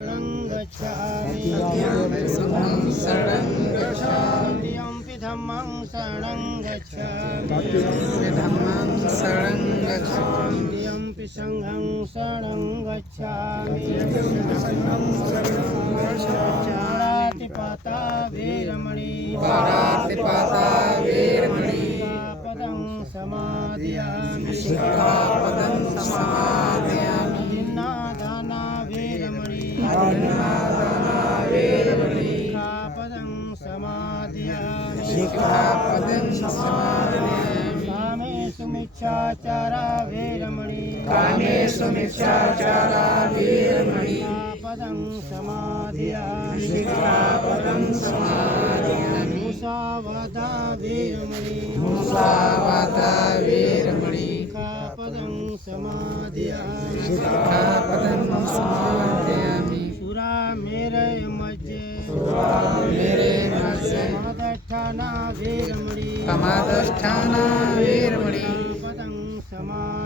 गच्छामि द्वितीयम्पि धम्मं शरणं गच्छामि तृतीयम्पि संघं शरणं गच्छामि पाणातिपाता वीरमणि सिक्खापदं समादयामि दिन्नादाना वीरमणि सिक्खापदं समादयामि कामेषु मिथ्याचारा वीरमणि सिक्खापदं समादयामि मुसावादा वीरमणि सिक्खापदं समादयामि सुरामेरय मज्जे समादष्ठाना वीरमणि